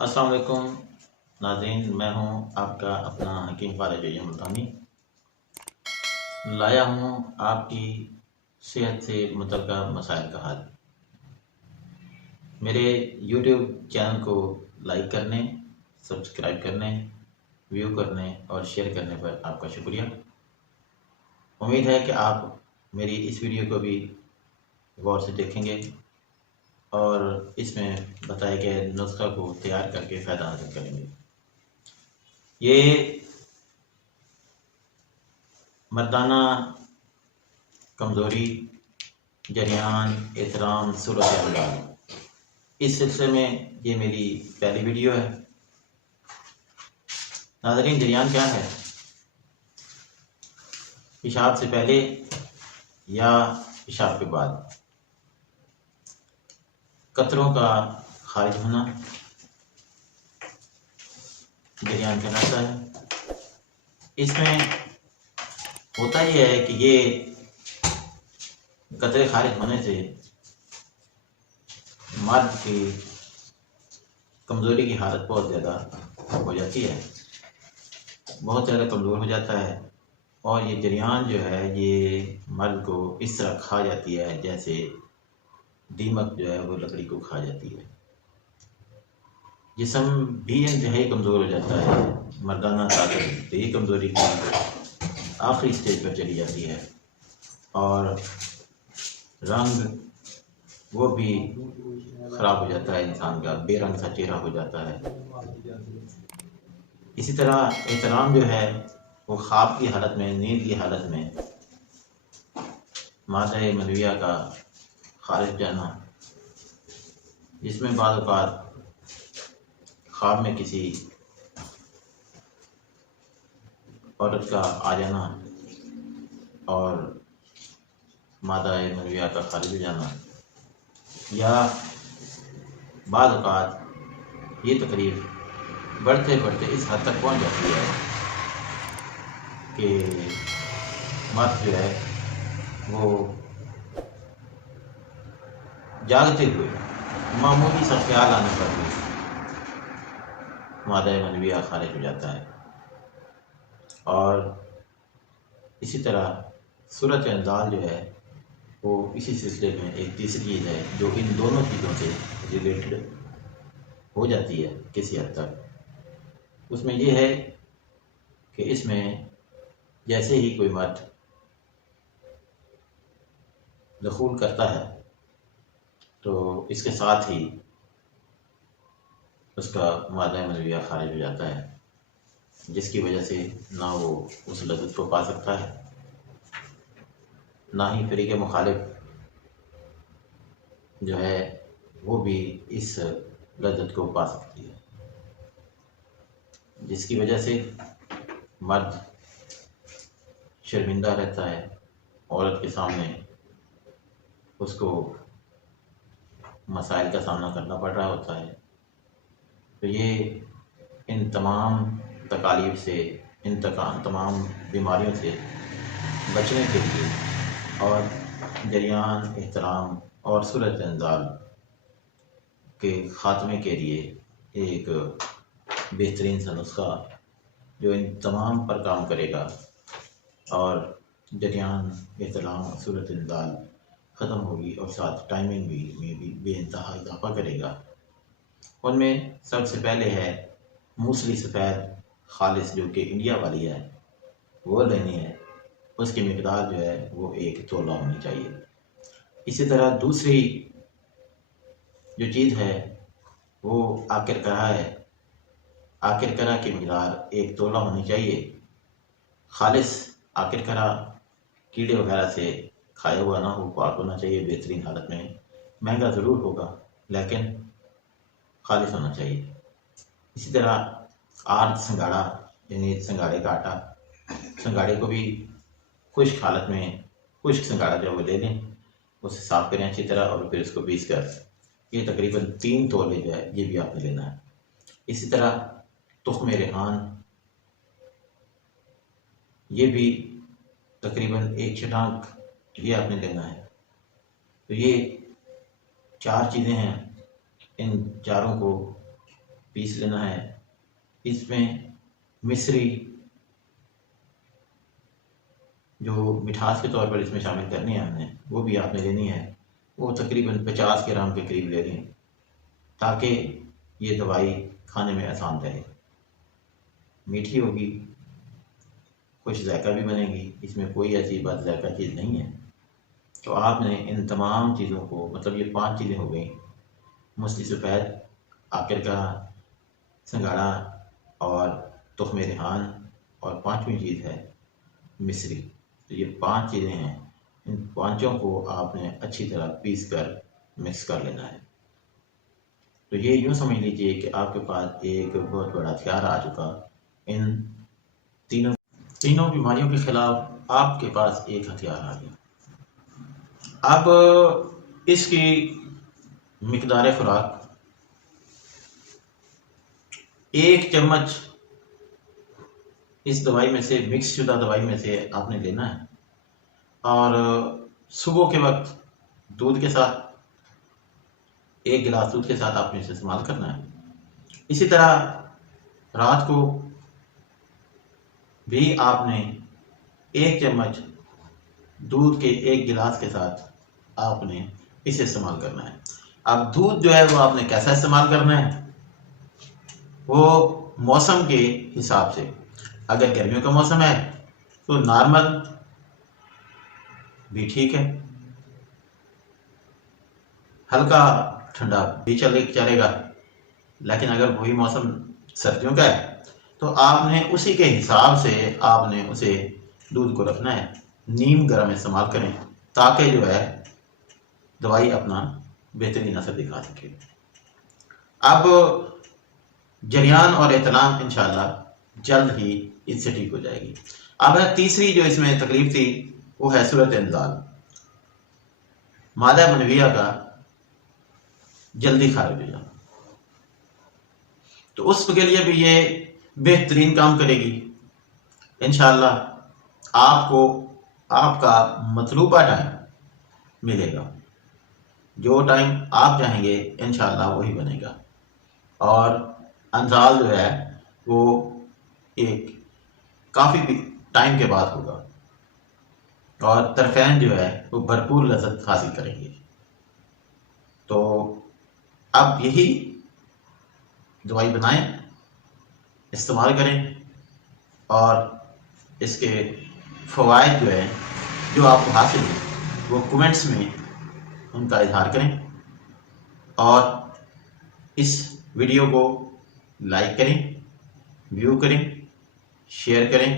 अस्सलाम वालेकुम नाज़रीन, मैं हूं आपका अपना हकीम ख्वाजा मुल्तानी। लाया हूं आपकी सेहत से मुतल्लिक़ मसाइल का हल। मेरे यूट्यूब चैनल को लाइक करने, सब्सक्राइब करने, व्यू करने और शेयर करने पर आपका शुक्रिया। उम्मीद है कि आप मेरी इस वीडियो को भी गौर से देखेंगे और इसमें बताए गए नुस्खा को तैयार करके फ़ायदा हासिल करेंगे। ये मर्दाना कमज़ोरी, जरियान, एहतराम, सूरत अंदाज, इस सिलसिले में ये मेरी पहली वीडियो है। नाज़रीन, जरियान क्या है? पेशाब से पहले या पेशाब के बाद कतरों का खारिज होना जरियान कहलाता है। इसमें होता यह है कि ये कतरे खारिज होने से मर्द की कमज़ोरी की हालत बहुत ज़्यादा हो जाती है, बहुत ज़्यादा कमज़ोर हो जाता है और ये जरियान जो है ये मर्द को इस तरह खा जाती है जैसे दीमक जो है वो लकड़ी को खा जाती है। जिस्म भी इंतहाई कमज़ोर हो जाता है, मर्दाना ताकत भी कमज़ोरी की आखिरी स्टेज पर चली जाती है और रंग वो भी ख़राब हो जाता है, इंसान का बेरंग सा चेहरा हो जाता है। इसी तरह एहतराम जो है वो ख्वाब की हालत में, नींद की हालत में मादा मनविया का खारिज जाना, जिसमें बाद औक़ात ख्वाब में किसी औरत का आ जाना और मादा मनविया का खारिज हो जाना, या बाद औक़ात ये तकलीफ बढ़ते बढ़ते इस हद तक पहुंच जाती है कि मर्द जो है वो जागते हुए मामूली सा ख्याल आने पर भी मादा मनविया खारिज हो जाता है। और इसी तरह सूरत अंदाज जो है वो इसी सिलसिले में एक तीसरी चीज़ है जो इन दोनों चीज़ों से रिलेटेड हो जाती है किसी हद तक। उसमें ये है कि इसमें जैसे ही कोई मर्द दखूल करता है तो इसके साथ ही उसका मादा मनविया खारिज हो जाता है, जिसकी वजह से ना वो उस लज़्ज़त को पा सकता है, ना ही फ़रीक़े मुखालिफ जो है वो भी इस लज़्ज़त को पा सकती है, जिसकी वजह से मर्द शर्मिंदा रहता है। औरत के सामने उसको मसाइल का सामना करना पड़ रहा होता है। तो ये इन तमाम तकालीफ से, इन तमाम बीमारियों से बचने के लिए और जरियान, एहतराम और सूरत अंदाज के ख़ात्मे के लिए एक बेहतरीन सा नुस्खा जो इन तमाम पर काम करेगा और जरियान, एहतराम, सूरत अंदाज ख़त्म होगी और साथ टाइमिंग में भी बेइंतहा इजाफा करेगा। उनमें सबसे पहले है मूसली सफ़ेद खालिस, जो कि इंडिया वाली है, वो लेनी है। उसकी मिकदार जो है वो 1 तोला होनी चाहिए। इसी तरह दूसरी जो चीज़ है वो आकिरकरा है। आकिरकरा की मिकदार 1 तोला होनी चाहिए। खालिस आकिरकरा कीड़े वगैरह से खाया हुआ ना हो, पाक होना चाहिए, बेहतरीन हालत में। महंगा ज़रूर होगा लेकिन खालिस होना चाहिए। इसी तरह आर्द संगाड़ा, यानी संगाड़े का आटा, संगाड़े को भी खुश्क हालत में, खुश्क संगाड़ा जो वो ले लें, उसे साफ़ करें अच्छी तरह और फिर उसको पीस कर, ये तकरीबन 3 तोले जो है ये भी आपने लेना है। इसी तरह तुख्म रेहान, ये भी तकरीबन 1 छटाक ये आपने लेना है। तो ये 4 चीज़ें हैं। इन चारों को पीस लेना है। इसमें मिश्री जो मिठास के तौर पर इसमें शामिल करनी है हमने, वो भी आपने लेनी है। वो तकरीबन 50 ग्राम के करीब ले लें, ताकि ये दवाई खाने में आसान रहे। मीठी होगी, कुछ जायका भी बनेगी, इसमें कोई ऐसी बात जायका चीज़ नहीं है। तो आपने इन तमाम चीज़ों को, मतलब ये 5 चीज़ें हो गई, मूसली सफ़ेद, आखिर का संगाड़ा और तुख्मे रिहान, और 5वीं चीज़ है मिश्री। तो ये 5 चीज़ें हैं। इन पाँचों को आपने अच्छी तरह पीस कर मिक्स कर लेना है। तो ये यूँ समझ लीजिए कि आपके पास एक बहुत बड़ा हथियार आ चुका। इन तीनों बीमारियों के खिलाफ आपके पास एक हथियार आ गया। अब इसकी मिकदार खुराक 1 चम्मच इस दवाई में से, मिक्स शुदा दवाई में से आपने लेना है, और सुबह के वक्त दूध के साथ, 1 गिलास दूध के साथ आपने इसे इस्तेमाल करना है। इसी तरह रात को भी आपने 1 चम्मच दूध के 1 गिलास के साथ आपने इसे इस्तेमाल करना है। अब दूध जो है वो आपने कैसा इस्तेमाल करना है, वो मौसम के हिसाब से। अगर गर्मियों का मौसम है तो नॉर्मल भी ठीक है, हल्का ठंडा भी चलेगा। लेकिन अगर वही मौसम सर्दियों का है तो आपने उसी के हिसाब से आपने उसे दूध को रखना है। नीम गर्म इस्तेमाल करें, ताकि जो है दवाई अपना बेहतरीन असर दिखा सके। अब जरियान और एतलाम इंशाल्लाह जल्द ही इससे ठीक हो जाएगी। अब है तीसरी जो इसमें तकलीफ थी, वो है सूरत इंजाल, मादा मनविया का जल्दी खारिज हो जाना। तो उसके लिए भी ये बेहतरीन काम करेगी इंशाल्लाह। आपको आपका मतलूबा टाइम मिलेगा, जो टाइम आप चाहेंगे इंशाल्लाह वही बनेगा। और अंजाल जो है वो एक काफ़ी टाइम के बाद होगा, और तरफैन जो है वो भरपूर लज़्ज़त हासिल करेंगे। तो अब यही दवाई बनाएं, इस्तेमाल करें, और इसके फ़वाइद जो है जो आपको हासिल है वो कमेंट्स में उनका इजहार करें, और इस वीडियो को लाइक करें, व्यू करें, शेयर करें,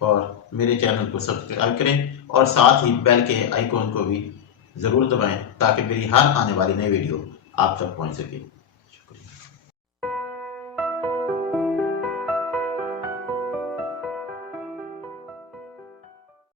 और मेरे चैनल को सब्सक्राइब करें, और साथ ही बेल के आइकॉन को भी ज़रूर दबाएं, ताकि मेरी हर आने वाली नई वीडियो आप तक पहुंच सके।